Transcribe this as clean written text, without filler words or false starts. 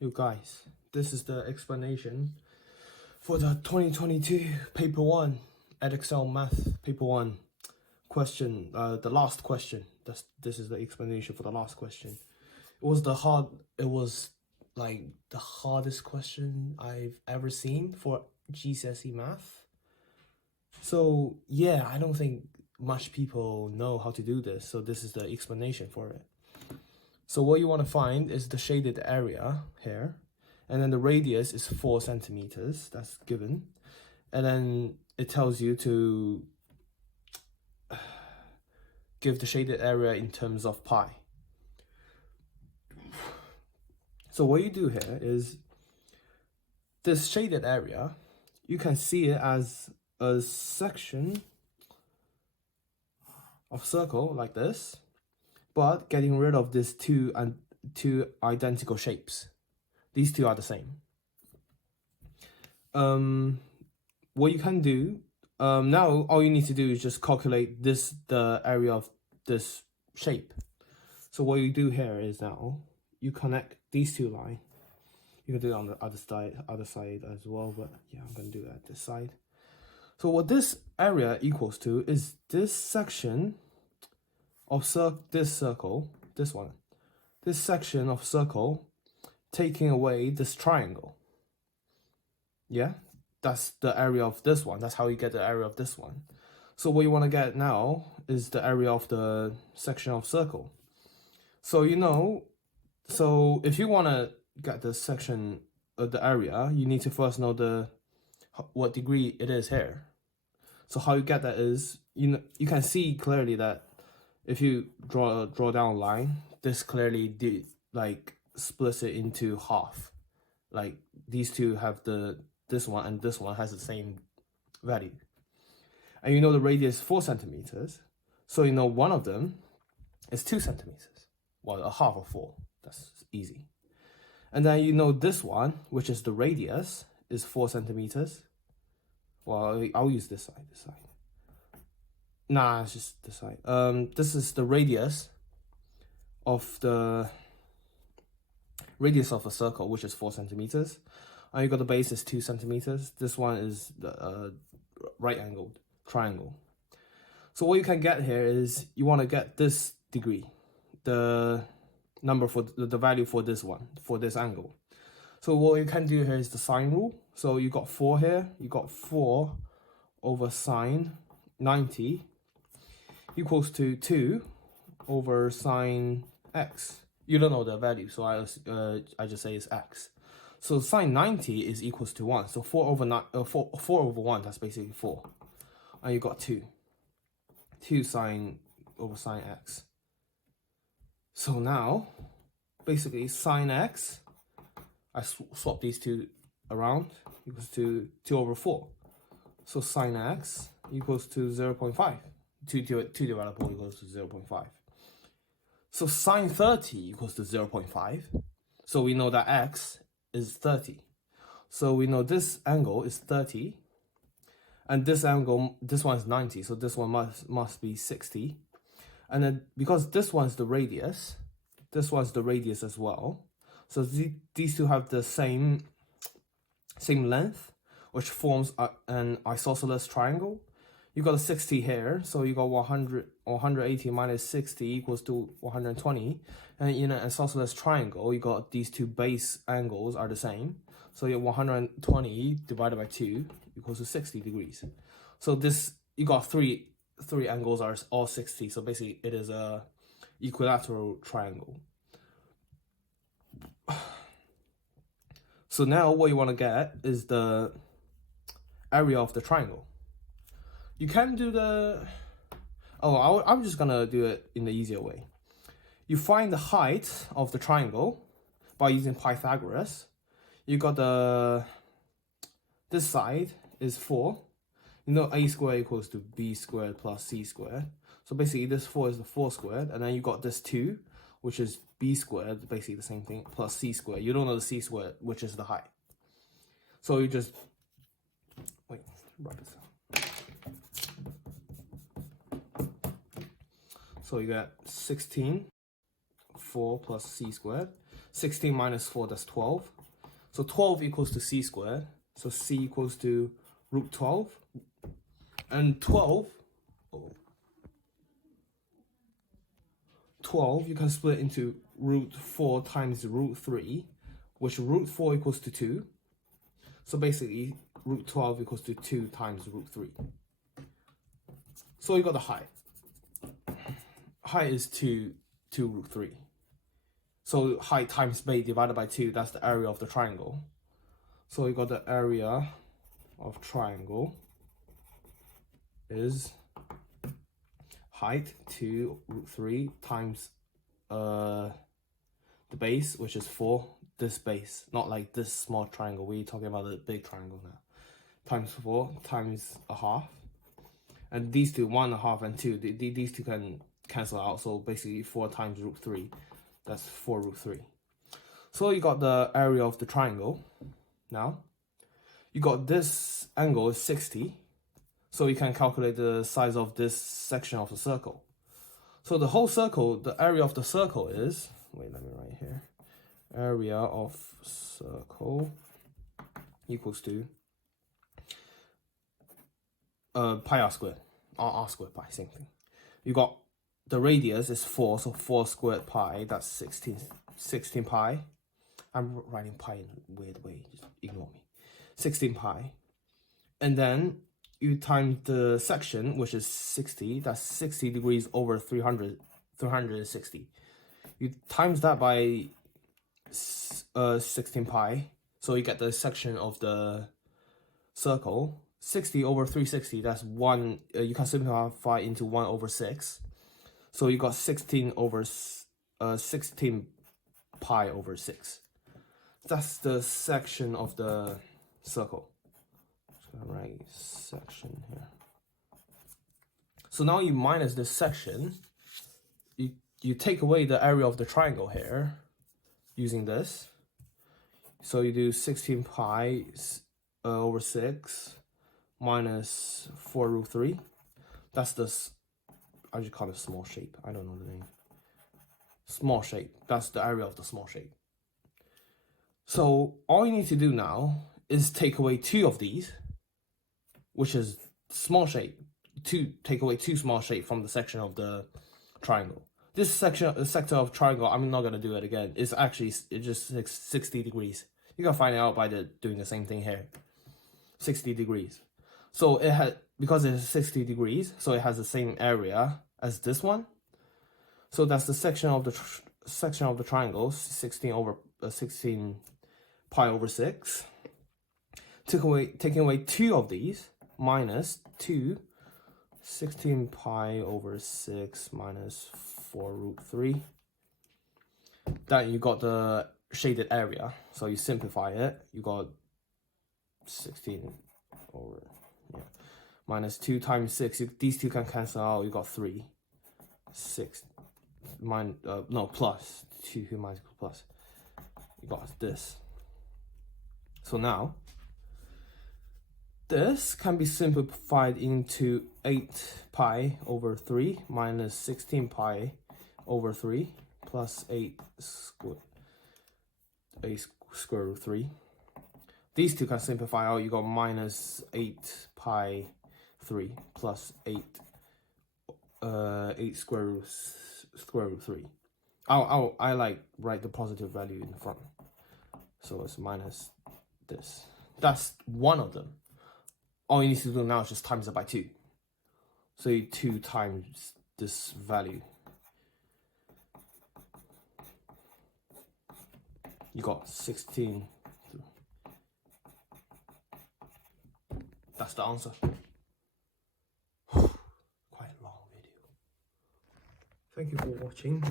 You guys, this is the explanation for the 2022 paper 1 Edexcel math paper 1 question, the last question. This is the explanation for the last question. It was like the hardest question I've ever seen for Gcse math. So yeah, I don't think much people know how to do this, so this is the explanation for it. So what you want to find is the shaded area here, and then the radius is 4 centimeters, that's given, and then it tells you to give the shaded area in terms of pi. So what you do here is this shaded area, you can see it as a section of circle like this, but getting rid of these two identical shapes. These two are the same. What you can do, now all you need to do is just calculate the area of this shape. So what you do here is now, you connect these two lines. You can do it on the other side as well, but yeah, I'm gonna do that this side. So what this area equals to is this section of this section of circle taking away this triangle. Yeah, that's the area of this one. That's how you get the area of this one. So what you want to get now is the area of the section of circle. So so if you want to get the section of the area, you need to first know what degree it is here. So how you get that is, you can see clearly that if you draw down a line, this clearly splits it into half. Like these two have this one and this one has the same value. And the radius 4 centimeters. So one of them is 2 centimeters. Well, a half of 4. That's easy. And then this one, which is the radius, is 4 centimeters. Well, I'll use this side. Nah, it's just this side. This is the radius of a circle, which is 4 centimeters. And you got the base is 2 centimeters. This one is the right-angled triangle. So what you can get here is you want to get this degree, the number for the value for this one, for this angle. So what you can do here is the sine rule. So you got 4 here. You got 4 over sine 90 equals to 2 over sine x. You don't know the value, so I just say it's x. So sine 90 is equals to 1. So 4 over 1, that's basically 4. And you got 2. 2 sine over sine x. So now, basically sine x, I swap these two around, equals to 2 over 4. So sine x equals to 0.5. 2 divided by 4 equals to 0.5. So sine 30 equals to 0.5. So we know that x is 30. So we know this angle is 30. And this angle, this one is 90. So this one must be 60. And then because this one's the radius, this one's the radius as well. So these two have the same length, which forms an isosceles triangle. You got a 60 here, so you got 180 minus 60 equals to 120. And in an isosceles triangle, you got these two base angles are the same. So you have 120 divided by 2 equals to 60 degrees. So you got three angles are all 60. So basically it is a equilateral triangle. So now what you want to get is the area of the triangle. You can do I'm just gonna do it in the easier way. You find the height of the triangle by using Pythagoras. You got this side is 4. A squared equals to b squared plus c squared. So basically this 4 is the 4 squared, and then you got this 2, which is b squared, basically the same thing, plus c squared. You don't know the c squared, which is the height. So you just, wait, write this out. So you got 16, 4 plus c squared. 16 minus 4, that's 12. So 12 equals to c squared. So c equals to root 12. And 12 you can split into root 4 times root 3, which root 4 equals to 2. So basically, root 12 equals to 2 times root 3. So you got the height. Height is 2 root 3. So height times base divided by 2, that's the area of the triangle. So you got the area of triangle is height 2 root 3 times the base, which is 4, this base, not like this small triangle, we're talking about the big triangle now, times 4 times a half. And these two, 1, 1/2, and 2, these two can cancel out, so basically 4 times root 3, that's 4 root 3. So you got the area of the triangle. Now, you got this angle is 60, so you can calculate the size of this section of the circle. So the whole circle, the area of the circle is, wait, let me write here. Area of circle equals to pi r squared, or r squared pi, same thing. You got the radius is 4, so 4 squared pi, that's 16 pi. I'm writing pi in a weird way, just ignore me. 16 pi. And then you times the section, which is 60, that's 60 degrees over 360. You times that by 16 pi, so you get the section of the circle. 60 over 360, that's 1, you can simplify into 1 over 6. So you got 16 pi over 6. That's the section of the circle. Just gonna write section here. So now you minus this section. You take away the area of the triangle here using this. So you do 16 pi over 6 minus 4 root 3. That's this, I just call it small shape. I don't know the name. Small shape. That's the area of the small shape. So all you need to do now is take away 2 of these, which is small shape. Take away 2 small shape from the section of the triangle. This sector of triangle, I'm not gonna do it again. It's just 60 degrees. You can find it out by doing the same thing here. 60 degrees. So it had, because it's 60 degrees, so it has the same area as this one. So that's the section of the triangle, 16 pi over 6. Taking away 2 of these, minus 2, 16 pi over 6 minus 4 root 3. Then you got the shaded area, so you simplify it, you got 16 over, minus 2 times 6, these two can cancel out, you got 3, 6, plus 2 minus plus, you got this. So now, this can be simplified into 8 pi over 3 minus 16 pi over 3 plus 8 square root 3. These two can simplify out, you got minus 8 pi 3 plus 8 square root 3. I like write the positive value in front. So it's minus this. That's one of them. All you need to do now is just times it by 2. So you 2 times this value. You got 16. That's the answer. Quite a long video. Thank you for watching.